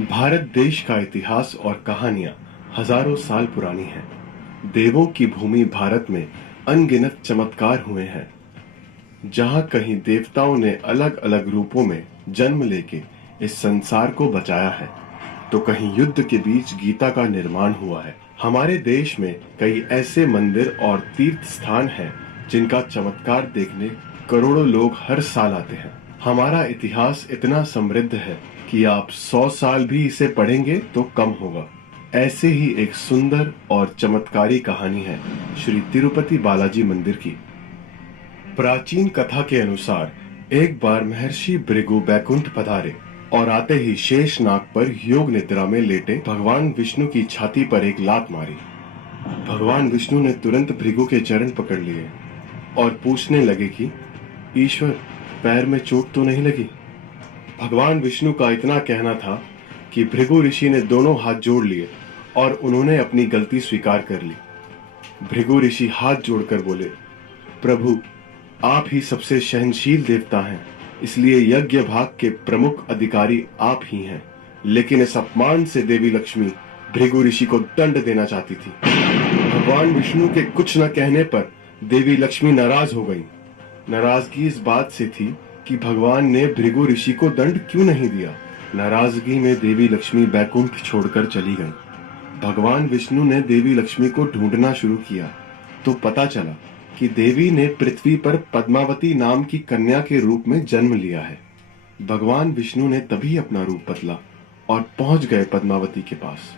भारत देश का इतिहास और कहानियां हजारों साल पुरानी हैं। देवों की भूमि भारत में अनगिनत चमत्कार हुए हैं। जहां कहीं देवताओं ने अलग अलग रूपों में जन्म लेके इस संसार को बचाया है, तो कहीं युद्ध के बीच गीता का निर्माण हुआ है। हमारे देश में कई ऐसे मंदिर और तीर्थ स्थान हैं जिनका चमत्कार देखने करोड़ों लोग हर साल आते हैं। हमारा इतिहास इतना समृद्ध है कि आप 100 साल भी इसे पढ़ेंगे तो कम होगा। ऐसे ही एक सुंदर और चमत्कारी कहानी है श्री तिरुपति बालाजी मंदिर की। प्राचीन कथा के अनुसार एक बार महर्षि भृगु बैकुंठ पधारे और आते ही शेष नाग पर योग निद्रा में लेटे भगवान विष्णु की छाती पर एक लात मारी। भगवान विष्णु ने तुरंत भृगु के चरण पकड़ लिए और पूछने लगे कि ईश्वर, पैर में चोट तो नहीं लगी? भगवान विष्णु का इतना कहना था कि भृगु ऋषि ने दोनों हाथ जोड़ लिए और उन्होंने अपनी गलती स्वीकार कर ली। भृगु ऋषि हाथ जोड़कर बोले, प्रभु, आप ही सबसे सहनशील देवता हैं, इसलिए यज्ञ भाग के प्रमुख अधिकारी आप ही हैं। लेकिन इस अपमान से देवी लक्ष्मी भृगु ऋषि को दंड देना चाहती थी। भगवान विष्णु के कुछ न कहने पर देवी लक्ष्मी नाराज हो गई। नाराजगी इस बात से थी कि भगवान ने भृगु ऋषि को दंड क्यों नहीं दिया। नाराजगी में देवी लक्ष्मी बैकुंठ छोड़कर चली गई। भगवान विष्णु ने देवी लक्ष्मी को ढूंढना शुरू किया तो पता चला कि देवी ने पृथ्वी पर पद्मावती नाम की कन्या के रूप में जन्म लिया है। भगवान विष्णु ने तभी अपना रूप बदला और पहुंच गए पद्मावती के पास।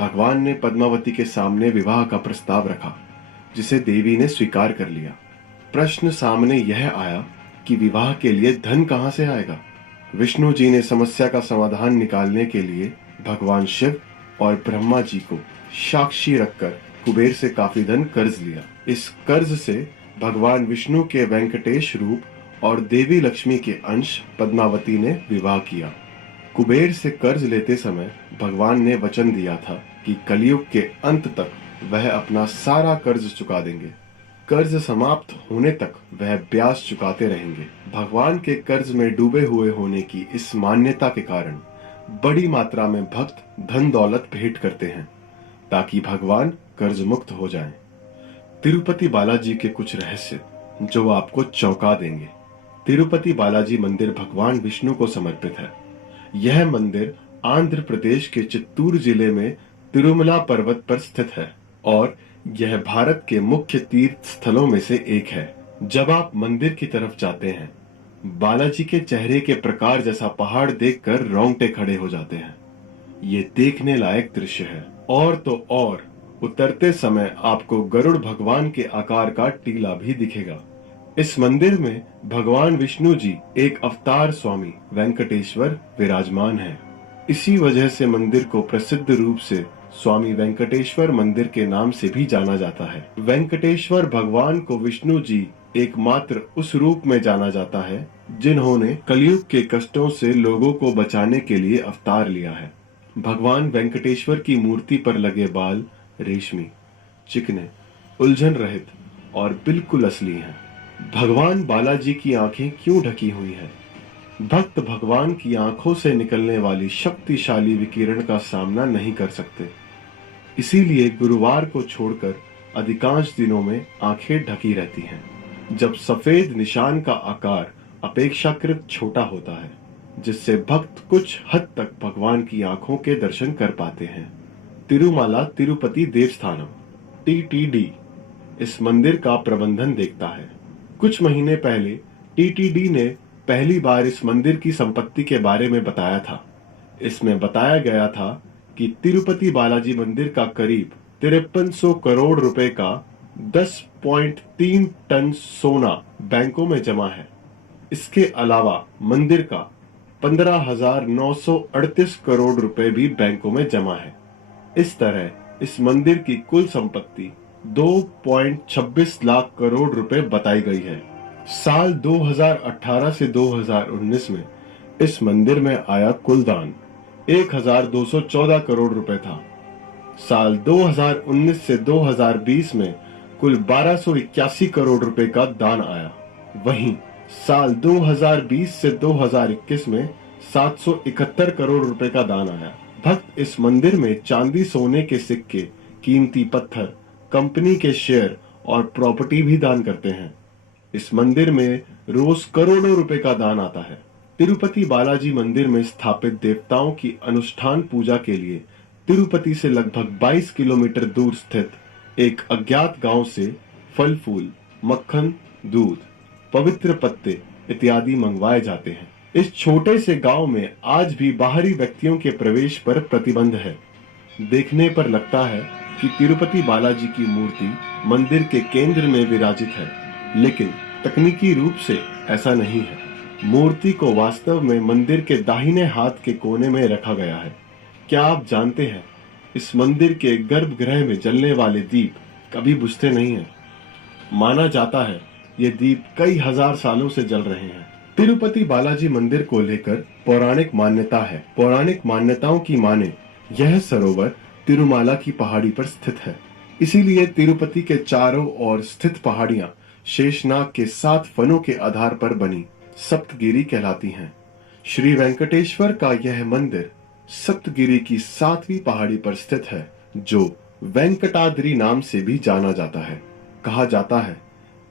भगवान ने पद्मावती के सामने विवाह का प्रस्ताव रखा, जिसे देवी ने स्वीकार कर लिया। प्रश्न सामने यह आया कि विवाह के लिए धन कहां से आएगा। विष्णु जी ने समस्या का समाधान निकालने के लिए भगवान शिव और ब्रह्मा जी को साक्षी रखकर कुबेर से काफी धन कर्ज लिया। इस कर्ज से भगवान विष्णु के वेंकटेश रूप और देवी लक्ष्मी के अंश पद्मावती ने विवाह किया। कुबेर से कर्ज लेते समय भगवान ने वचन दिया था कि कलयुग के अंत तक वह अपना सारा कर्ज चुका देंगे। कर्ज समाप्त होने तक वह ब्याज चुकाते रहेंगे। भगवान के कर्ज में डूबे हुए होने की इस मान्यता के कारण बड़ी मात्रा में भक्त धन दौलत भेंट करते हैं ताकि भगवान कर्ज मुक्त हो जाएं। तिरुपति बालाजी के कुछ रहस्य जो आपको चौंका देंगे। तिरुपति बालाजी मंदिर भगवान विष्णु को समर्पित है। यह मंदिर आंध्र प्रदेश के चित्तूर जिले में तिरुमला पर्वत पर स्थित है और यह भारत के मुख्य तीर्थ स्थलों में से एक है। जब आप मंदिर की तरफ जाते हैं, बालाजी के चेहरे के प्रकार जैसा पहाड़ देखकर रोंगटे खड़े हो जाते हैं। ये देखने लायक दृश्य है। और तो और उतरते समय आपको गरुड़ भगवान के आकार का टीला भी दिखेगा। इस मंदिर में भगवान विष्णु जी एक अवतार स्वामी वेंकटेश्वर विराजमान है। इसी वजह से मंदिर को प्रसिद्ध रूप से स्वामी वेंकटेश्वर मंदिर के नाम से भी जाना जाता है। वेंकटेश्वर भगवान को विष्णु जी एकमात्र उस रूप में जाना जाता है जिन्होंने कलयुग के कष्टों से लोगों को बचाने के लिए अवतार लिया है। भगवान वेंकटेश्वर की मूर्ति पर लगे बाल रेशमी, चिकने, उलझन रहित और बिल्कुल असली हैं। भगवान बालाजी की आंखें क्यों ढकी हुई हैं? भक्त भगवान की आंखों से निकलने वाली शक्तिशाली विकिरण का सामना नहीं कर सकते, इसीलिए गुरुवार को छोड़कर अधिकांश दिनों में आंखें ढकी रहती हैं। जब सफेद निशान का आकार अपेक्षाकृत छोटा होता है, जिससे भक्त कुछ हद तक भगवान की आंखों के दर्शन कर पाते हैं। तिरुमाला तिरुपति देवस्थानम (TTD) इस मंदिर का प्रबंधन देखता है। कुछ महीने पहले TTD ने पहली बार इस मंदिर की संपत्ति के बारे में बताया था। इसमें बताया गया था कि तिरुपति बालाजी मंदिर का करीब 5300 करोड़ रुपए का 10.3 टन सोना बैंकों में जमा है। इसके अलावा मंदिर का 15,938 करोड़ रुपए भी बैंकों में जमा है। इस तरह इस मंदिर की कुल संपत्ति 2.26 लाख करोड़ रुपए बताई गई है। साल 2018 से 2019 में इस मंदिर में आया कुल दान 1214 करोड़ रुपए था। साल 2019 से 2020 में कुल 1281 करोड़ रुपए का दान आया। वहीं साल 2020 से 2021 में 771 करोड़ रुपए का दान आया। भक्त इस मंदिर में चांदी, सोने के सिक्के, कीमती पत्थर, कंपनी के शेयर और प्रॉपर्टी भी दान करते हैं। इस मंदिर में रोज करोड़ों रुपए का दान आता है। तिरुपति बालाजी मंदिर में स्थापित देवताओं की अनुष्ठान पूजा के लिए तिरुपति से लगभग 22 किलोमीटर दूर स्थित एक अज्ञात गांव से फल फूल, मक्खन, दूध, पवित्र पत्ते इत्यादि मंगवाए जाते हैं। इस छोटे से गांव में आज भी बाहरी व्यक्तियों के प्रवेश पर प्रतिबंध है। देखने पर लगता है कि तिरुपति बालाजी की मूर्ति मंदिर के केंद्र में विराजित है, लेकिन तकनीकी रूप से ऐसा नहीं है। मूर्ति को वास्तव में मंदिर के दाहिने हाथ के कोने में रखा गया है। क्या आप जानते हैं, इस मंदिर के गर्भगृह में जलने वाले दीप कभी बुझते नहीं हैं। माना जाता है ये दीप कई हजार सालों से जल रहे हैं। तिरुपति बालाजी मंदिर को लेकर पौराणिक मान्यता है। पौराणिक मान्यताओं की माने यह सरोवर तिरुमाला की पहाड़ी पर स्थित है, इसीलिए तिरुपति के चारों ओर स्थित पहाड़ियां शेषनाग के 7 फनों के आधार पर बनी सप्तगिरी कहलाती हैं। श्री वेंकटेश्वर का यह मंदिर सप्तगिरी की 7वीं पहाड़ी पर स्थित है, जो वेंकटाद्रि नाम से भी जाना जाता है। कहा जाता है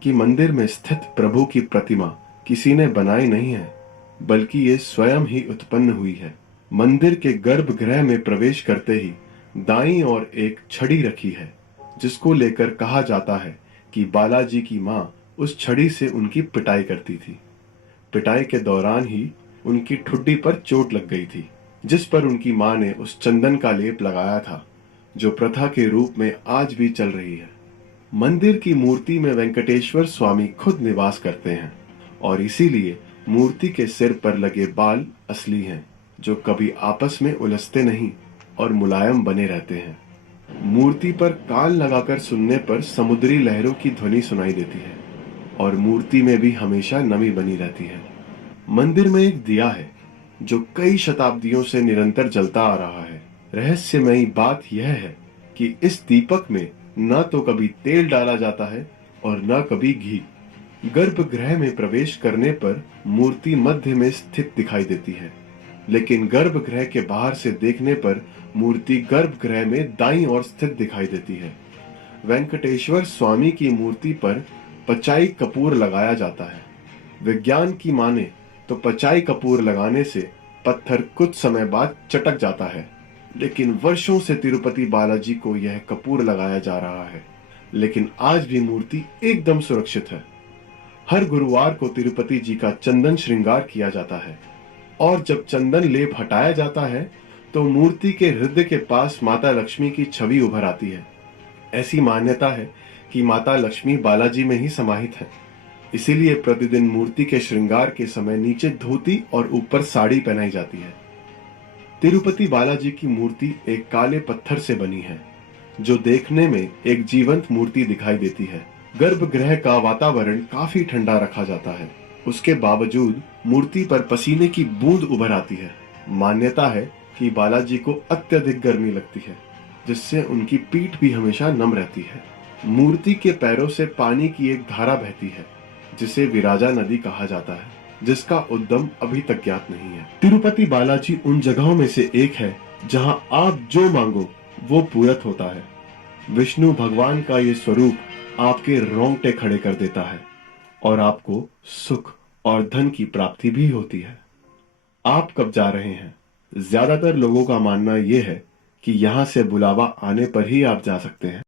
कि मंदिर में स्थित प्रभु की प्रतिमा किसी ने बनाई नहीं है, बल्कि ये स्वयं ही उत्पन्न हुई है। मंदिर के गर्भगृह में प्रवेश करते ही दाईं ओर एक छड़ी रखी है, जिसको लेकर कहा जाता है कि बालाजी की मां उस छड़ी से उनकी पिटाई करती थी। पिटाई के दौरान ही उनकी ठुड्डी पर चोट लग गई थी, जिस पर उनकी मां ने उस चंदन का लेप लगाया था, जो प्रथा के रूप में आज भी चल रही है। मंदिर की मूर्ति में वेंकटेश्वर स्वामी खुद निवास करते हैं और इसीलिए मूर्ति के सिर पर लगे बाल असली हैं, जो कभी आपस में उलझते नहीं और मुलायम बने रहते हैं। मूर्ति पर कान लगाकर सुनने पर समुद्री लहरों की ध्वनि सुनाई देती है और मूर्ति में भी हमेशा नमी बनी रहती है। मंदिर में एक दिया है जो कई शताब्दियों से निरंतर जलता आ रहा है। रहस्यमयी बात यह है कि इस दीपक में न तो कभी तेल डाला जाता है और न कभी घी। गर्भगृह में प्रवेश करने पर मूर्ति मध्य में स्थित दिखाई देती है, लेकिन गर्भगृह के बाहर से देखने पर मूर्ति गर्भगृह में दाईं ओर स्थित दिखाई देती है। वेंकटेश्वर स्वामी की मूर्ति पर पचाई कपूर लगाया जाता है। विज्ञान की माने तो पचाई कपूर लगाने से पत्थर कुछ समय बाद चटक जाता है, लेकिन वर्षों से तिरुपति बालाजी को यह कपूर लगाया जा रहा है, लेकिन आज भी मूर्ति एकदम सुरक्षित है। हर गुरुवार को तिरुपति जी का चंदन श्रृंगार किया जाता है और जब चंदन लेप हटाया जाता है तो मूर्ति के हृदय के पास माता लक्ष्मी की छवि उभर आती है। ऐसी मान्यता है कि माता लक्ष्मी बालाजी में ही समाहित है, इसीलिए प्रतिदिन मूर्ति के श्रृंगार के समय नीचे धोती और ऊपर साड़ी पहनाई जाती है। तिरुपति बालाजी की मूर्ति एक काले पत्थर से बनी है, जो देखने में एक जीवंत मूर्ति दिखाई देती है। गर्भगृह का वातावरण काफी ठंडा रखा जाता है, उसके बावजूद मूर्ति पर पसीने की बूंद उभर आती है। मान्यता है कि बालाजी को अत्यधिक गर्मी लगती है, जिससे उनकी पीठ भी हमेशा नम रहती है। मूर्ति के पैरों से पानी की एक धारा बहती है, जिसे विराजा नदी कहा जाता है, जिसका उद्गम अभी तक ज्ञात नहीं है। तिरुपति बालाजी उन जगहों में से एक है जहां आप जो मांगो वो पूरत होता है। विष्णु भगवान का ये स्वरूप आपके रोंगटे खड़े कर देता है और आपको सुख और धन की प्राप्ति भी होती है। आप कब जा रहे हैं? ज्यादातर लोगों का मानना यह है कि यहाँ से बुलावा आने पर ही आप जा सकते हैं।